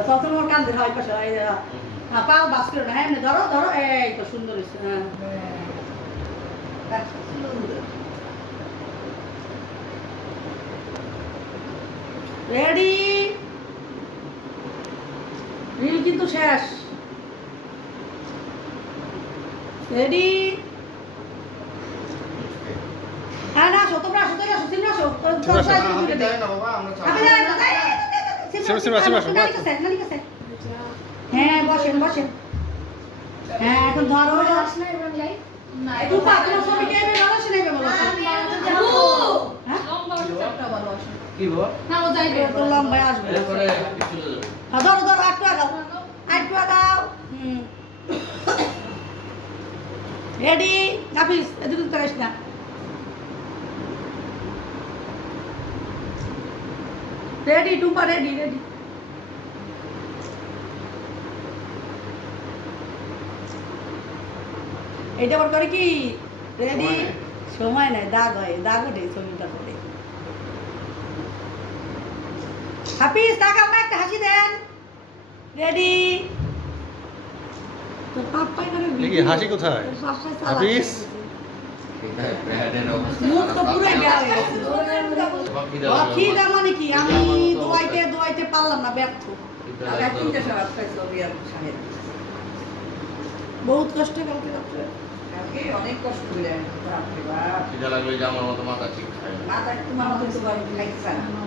সবসময় কান ধরে হয় পাশে হ্যাঁ পাও বাস করে না হ্যাঁ এমনি ধরো ধরো এই তো সুন্দর হয়েছে হ্যাঁ রেডি রিল কিন্তু শেষ রেডি হ্যাঁ না আসো তোমরা আসো তোমরা আসো তোমরা আসো হ্যাঁ বসেন বসেন হ্যাঁ এখন ধরো ছবি কে ভালো আসে নেবে বলো কি বল না ও যাইবে তো লম্বায় আসবে হ্যাঁ ধরো ধরো আটটু আগাও রেডি নাফিস এদিকে করিস না রেডি টুম্পা রেডি রেডি এটা আবার করে কি রেডি সময় নাই দাগ হয় দাগ ওঠে ছবিটা করে হাফিজ তাকাও না একটা হাসি দেন রেডি তো পাপ্পাই করে দেখি হাসি কোথায় হাফিজ মুখ তো পুরো গেল খিদা মানে কি আমি দোয়াইতে পারলাম না ব্যর্থ বহুত কষ্ট কালকে রাত্রে অনেক কষ্ট করে খিদা লাগলে যে আমার মতো মাথা ঠিক খায় না মাথা তোমার মতো তো বাড়ি খাইছে না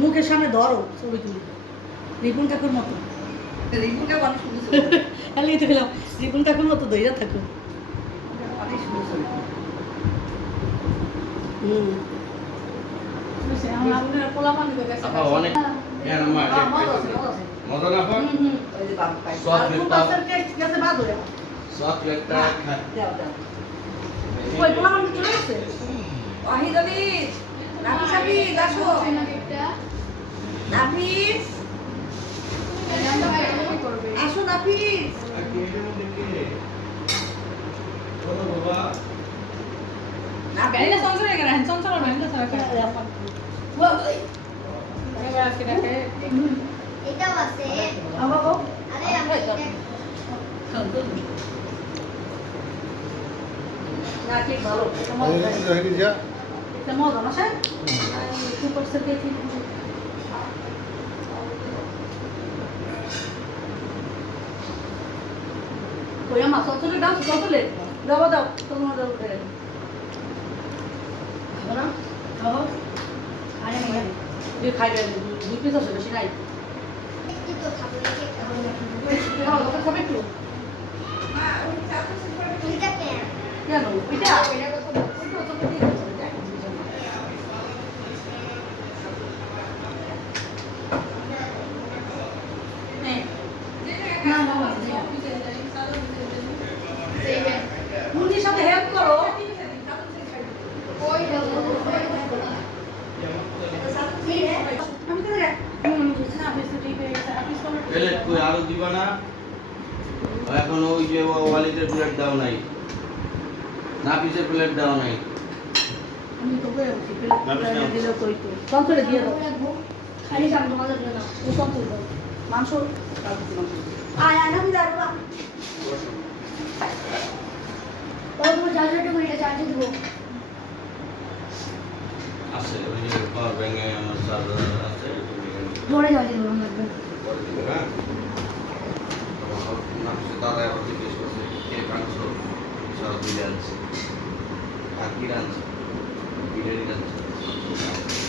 মুখের সামনে ধরো ছবি তুলি রিপন কাকুর মতো রিপন কাকু অনেক সুন্দর খালি তো গেলাম রিপন কাকুর মতো দইরা থাকো অনেক সুন্দর ছবি অনেক মজা না পান চকলেটটা খায় ওই পোলা মানুষ চলে গেছে ওয়াহিদ আলী নাফিস হাফিজ আসো নাফিস আসো নাফিস না গাড়িটা সংসার হয়ে গেল সংসার হবে না সারা এটাও আছে আমার গো আরে আমি না কি ভালো এটা মজা না স্যার সুপার সেট ওই আমার সতলে দাও সতলে দাও দাও তোমার দাও করে না খাও আরে মানে যে খাইবে দুই পিস আছে বেশি নাই একটু তো খাবো খাও তো খাবে একটু এটা কেন কেন ওইটা মুন্নির সাথে হেল্প করো প্লেট কই আরো দিবা না এখন ওই যে ওয়ালিদের প্লেট দাও নাই নাফিসের প্লেট দাও নাই আমি তো বলে বলছি প্লেট দিলে কই তো কন্ট্রোলে দিয়ে দাও খালি কাম তোমাদের জন্য ও কন্ট্রোল দাও মাংস আয় আয় আমি দাঁড়া তোমার চার্জারটা করে এটা চার্জে দেবো আছে ওই যে পাওয়ার ব্যাংকে আমার চার্জার আছে পরে চার্জে দেবো লাগবে পরে দিবে হ্যাঁ নাফিসের দাদা আবার জিজ্ঞেস করছে কে মাংস সব দিলে আনছে আর কি রাঁধছে বিরিয়ানি রাঁধছে